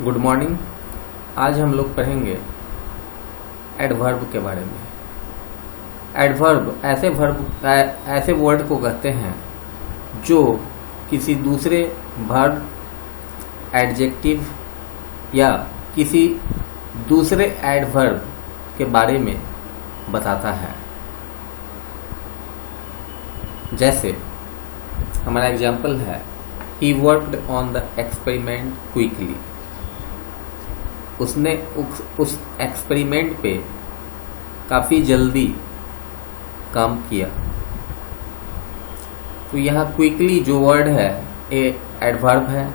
Good morning. आज हम लोग पढ़ेंगे एडवर्ब के बारे में। एडवर्ब ऐसे वर्ड को कहते हैं जो किसी दूसरे वर्ब, एडजेक्टिव या किसी दूसरे एडवर्ब के बारे में बताता है। जैसे हमारा एग्जाम्पल है, he worked on the experiment quickly. उसने उस एक्सपेरिमेंट पे काफ़ी जल्दी काम किया। तो यहाँ क्विकली जो वर्ड है ये एडवर्ब है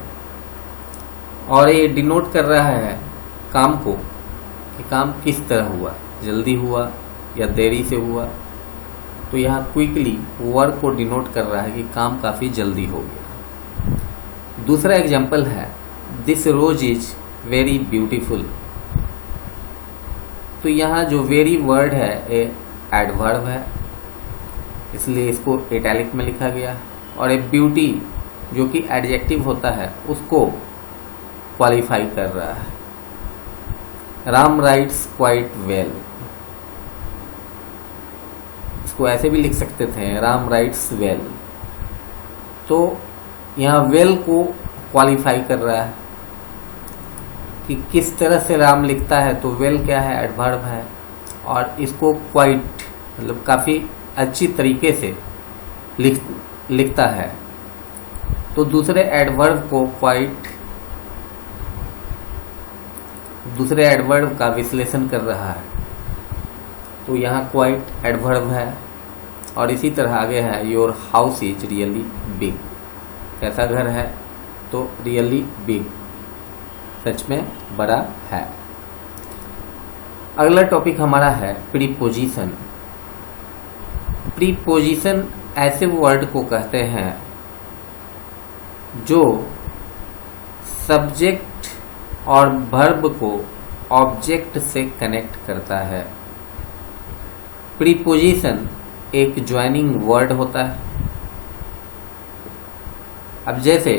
और ये डिनोट कर रहा है काम को कि काम किस तरह हुआ, जल्दी हुआ या देरी से हुआ। तो यहाँ क्विकली वर्क को डिनोट कर रहा है कि काम काफ़ी जल्दी हो गया। दूसरा एग्जाम्पल है, this rose is very beautiful. तो यहाँ जो वेरी वर्ड है ये एडवर्ब है, इसलिए इसको इटैलिक में लिखा गया। और एक ब्यूटी जो कि एडजेक्टिव होता है उसको क्वालिफाई कर रहा है। Ram rights quite well. इसको ऐसे भी लिख सकते थे, राम राइट्स वेल। तो यहाँ वेल को क्वालिफाई कर रहा है कि किस तरह से राम लिखता है। तो वेल क्या है, एडवर्ब है और इसको क्वाइट मतलब काफ़ी अच्छी तरीके से लिखता है। तो दूसरे एडवर्ब का विश्लेषण कर रहा है। तो यहाँ क्वाइट एडवर्ब है। और इसी तरह आगे है, your house is really big. कैसा घर है, तो रियली बिग, सच में बड़ा है। अगला टॉपिक हमारा है प्रीपोजिशन। प्रीपोजिशन ऐसे वर्ड को कहते हैं जो सब्जेक्ट और वर्ब को ऑब्जेक्ट से कनेक्ट करता है। प्रीपोजिशन एक ज्वाइनिंग वर्ड होता है। अब जैसे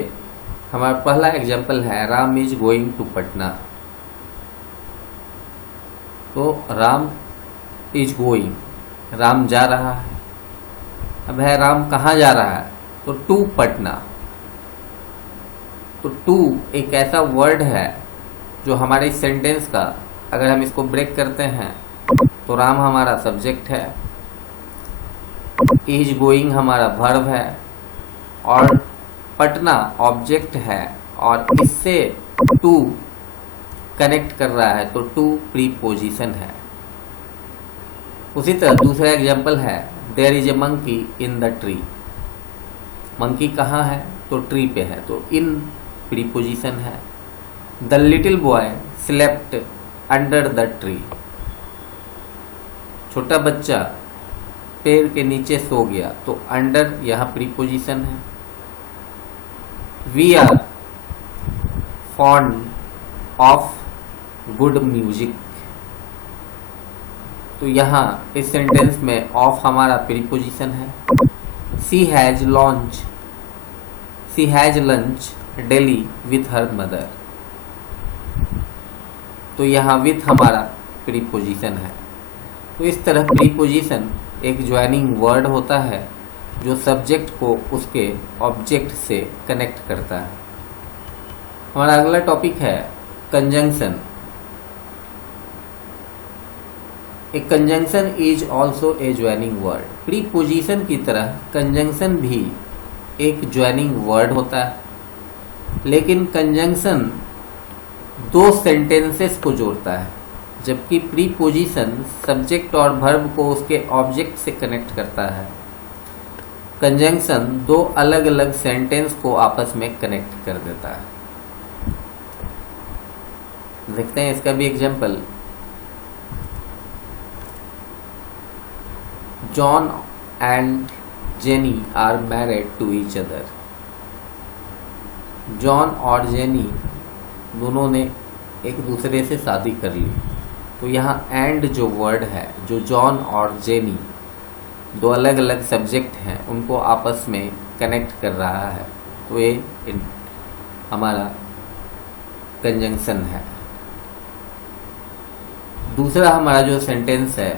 हमारा पहला एग्जाम्पल है, Ram is going to Patna. तो राम इज गोइंग, राम जा रहा है। अब है राम कहाँ जा रहा है, तो टू पटना। तो टू एक ऐसा वर्ड है जो हमारे सेंटेंस का, अगर हम इसको ब्रेक करते हैं तो राम हमारा सब्जेक्ट है, इज गोइंग हमारा वर्ब है और पटना ऑब्जेक्ट है और इससे टू कनेक्ट कर रहा है। तो टू प्रीपोजिशन है। उसी तरह दूसरा एग्जाम्पल है, there is a monkey in the tree. Monkey कहाँ है, तो ट्री पे है, तो इन प्रीपोजिशन है। The little boy slept under the tree. छोटा बच्चा पेड़ के नीचे सो गया, तो अंडर यहाँ प्रीपोजिशन है। We are fond of good music. तो यहाँ इस सेंटेंस में ऑफ हमारा प्रीपोजिशन है। She has lunch daily with her mother. तो यहाँ विथ हमारा प्रीपोजिशन है। तो इस तरह प्रीपोजिशन एक ज्वाइनिंग वर्ड होता है जो सब्जेक्ट को उसके ऑब्जेक्ट से कनेक्ट करता है। हमारा अगला टॉपिक है conjunction. A conjunction is also a joining word. Preposition की तरह कंजंक्शन भी एक ज्वाइनिंग वर्ड होता है, लेकिन कंजंक्शन दो सेंटेंसेस को जोड़ता है, जबकि प्रीपोजिशन सब्जेक्ट और वर्ब को उसके ऑब्जेक्ट से कनेक्ट करता है। कंजंक्शन दो अलग अलग सेंटेंस को आपस में कनेक्ट कर देता है। देखते हैं इसका भी example. John and Jenny are married to each other. John और जेनी दोनों ने एक दूसरे से शादी कर ली। तो यहाँ एंड जो वर्ड है, जो जॉन और जेनी दो अलग अलग सब्जेक्ट हैं उनको आपस में कनेक्ट कर रहा है। तो ये हमारा कंजंक्शन है। दूसरा हमारा जो सेंटेंस है,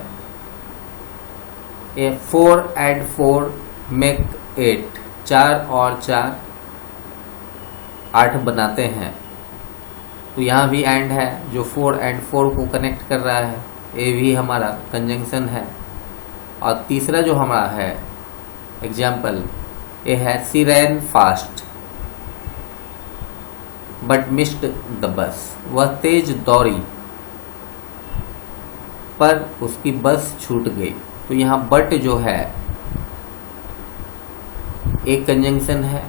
ए 4 and 4 मेक 8, 4 और 4 8 बनाते हैं। तो यहाँ भी एंड है जो 4 and 4 को कनेक्ट कर रहा है, ये भी हमारा कंजंक्शन है। और तीसरा जो हमारा है एग्जाम्पल, ये है she ran fast but missed the bus, वह तेज दौड़ी पर उसकी बस छूट गई। तो यहाँ बट जो है एक कंजंक्शन है।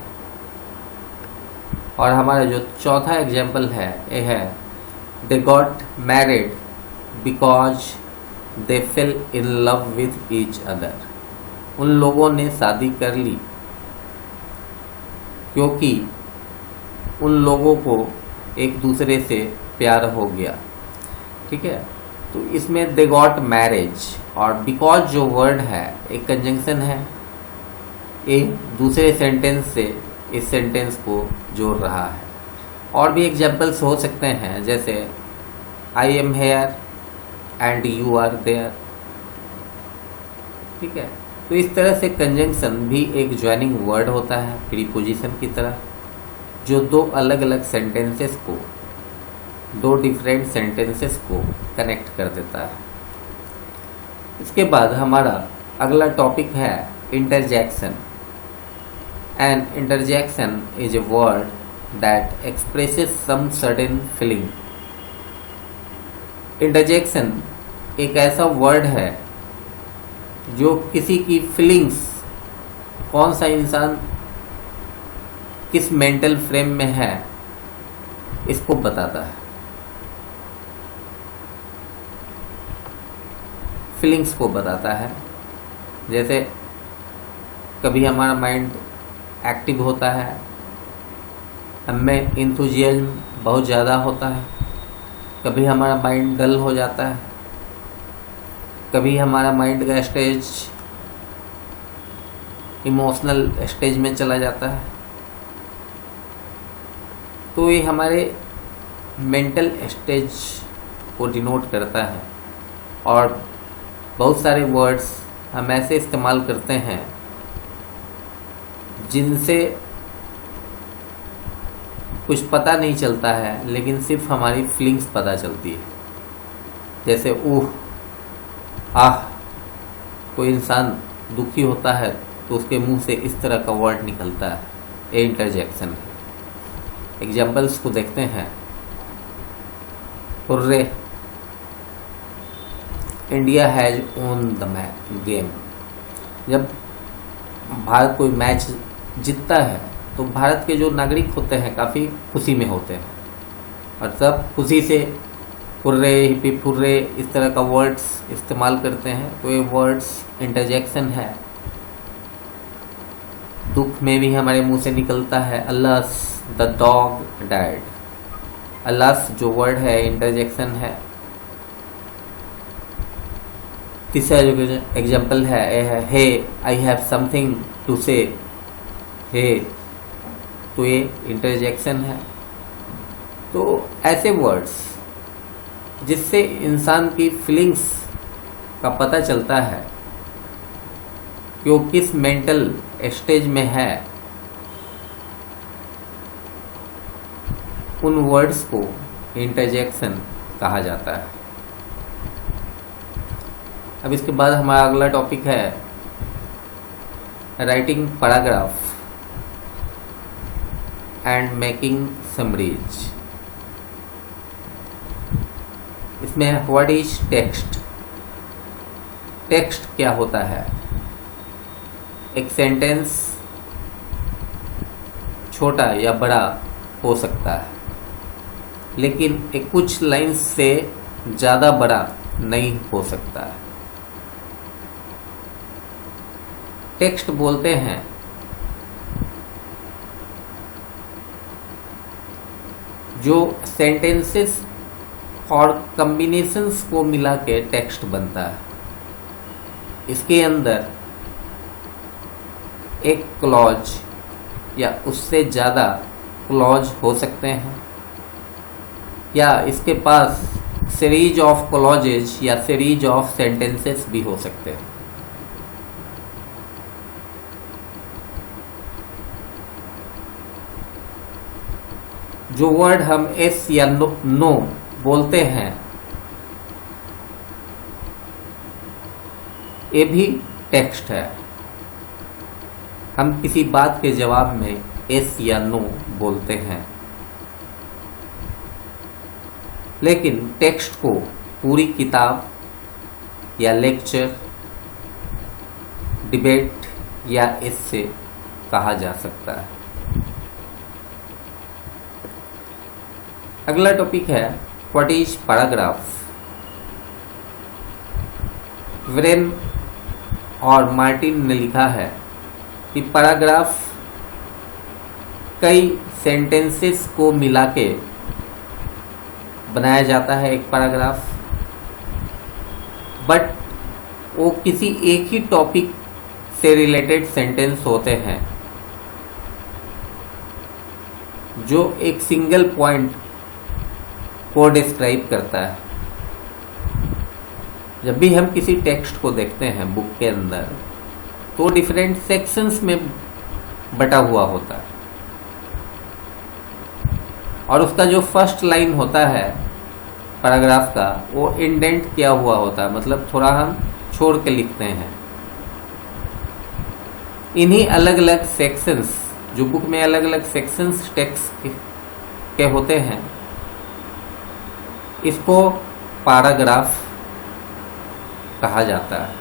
और हमारा जो चौथा एग्जाम्पल है ये है they got married because they fail in love with each other, उन लोगों ने शादी कर ली क्योंकि उन लोगों को एक दूसरे से प्यार हो गया। ठीक है, तो इसमें दे गॉट मैरिज और बिकॉज जो वर्ड है एक कंजंक्शन है, एक दूसरे सेंटेंस से इस सेंटेंस को जोड़ रहा है। और भी एग्जाम्पल्स हो सकते हैं जैसे I am here and you are there. ठीक है, तो इस तरह से कंजंक्शन भी एक ज्वाइनिंग वर्ड होता है प्रीपोजिशन की तरह, जो दो अलग अलग सेंटेंसेस को, दो डिफरेंट सेंटेंसेस को कनेक्ट कर देता है। इसके बाद हमारा अगला टॉपिक है interjection. An interjection is a word that expresses some certain feeling. Interjection एक ऐसा वर्ड है जो किसी की फीलिंग्स, कौन सा इंसान किस मेंटल फ्रेम में है, इसको बताता है, फीलिंग्स को बताता है। जैसे कभी हमारा माइंड एक्टिव होता है, हमें इंथुजियाज्म बहुत ज़्यादा होता है, कभी हमारा माइंड डल हो जाता है, कभी हमारा माइंड का स्टेज इमोशनल स्टेज में चला जाता है। तो ये हमारे मेंटल स्टेज को डिनोट करता है। और बहुत सारे वर्ड्स हम ऐसे इस्तेमाल करते हैं जिनसे कुछ पता नहीं चलता है, लेकिन सिर्फ हमारी फीलिंग्स पता चलती है। जैसे ऊह, आह, कोई इंसान दुखी होता है तो उसके मुंह से इस तरह का वर्ड निकलता है, ये इंटरजेक्शन है। एग्जाम्पल्स को देखते हैं। Hurray, India has own the game. जब भारत कोई मैच जीतता है तो भारत के जो नागरिक होते हैं काफ़ी खुशी में होते हैं और सब खुशी से हुर्रे, हिप्पी हुर्रे इस तरह का वर्ड्स इस्तेमाल करते हैं। तो ये वर्ड्स इंटरजेक्शन है। दुख में भी हमारे मुंह से निकलता है अल्लास द डॉग डाइड। अल्लास जो वर्ड है इंटरजेक्शन है। तीसरा जो एग्जाम्पल है हे आई हैव समथिंग टू से, हे, तो ये इंटरजेक्शन है। तो ऐसे वर्ड्स जिससे इंसान की फीलिंग्स का पता चलता है कि वो किस मेंटल स्टेज में है, उन वर्ड्स को इंटरजेक्शन कहा जाता है। अब इसके बाद हमारा अगला टॉपिक है writing paragraph and making summaries. इसमें व्हाट इज टेक्स्ट। टेक्स्ट क्या होता है? एक सेंटेंस छोटा या बड़ा हो सकता है, लेकिन एक कुछ लाइन्स से ज़्यादा बड़ा नहीं हो सकता है। टेक्स्ट बोलते हैं जो सेंटेंसेस और कम्बिनेशंस को मिला के टेक्स्ट बनता है। इसके अंदर एक क्लॉज या उससे ज़्यादा क्लॉज हो सकते हैं, या इसके पास सीरीज ऑफ क्लॉजेज या सीरीज ऑफ सेंटेंसेस भी हो सकते हैं। जो वर्ड हम एस या नो बोलते हैं ये भी टेक्स्ट है। हम किसी बात के जवाब में एस या नो बोलते हैं, लेकिन टेक्स्ट को पूरी किताब या लेक्चर, डिबेट या एस्से कहा जा सकता है। अगला टॉपिक है व्हाट इज पैराग्राफ। व्रेन और मार्टिन ने लिखा है कि पैराग्राफ कई सेंटेंसेस को मिला के बनाया जाता है एक पैराग्राफ, बट वो किसी एक ही टॉपिक से रिलेटेड सेंटेंस होते हैं जो एक सिंगल पॉइंट को डिस्क्राइब करता है। जब भी हम किसी टेक्स्ट को देखते हैं बुक के अंदर तो डिफरेंट सेक्शंस में बटा हुआ होता है, और उसका जो फर्स्ट लाइन होता है पैराग्राफ का वो इंडेंट किया हुआ होता है, मतलब थोड़ा हम छोड़ के लिखते हैं। इन्हीं अलग अलग सेक्शंस, जो बुक में अलग अलग सेक्शंस टेक्स्ट के होते हैं, इसको पैराग्राफ कहा जाता है।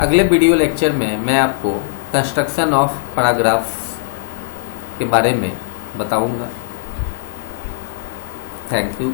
अगले वीडियो लेक्चर में मैं आपको कंस्ट्रक्शन ऑफ पैराग्राफ्स के बारे में बताऊंगा। Thank you.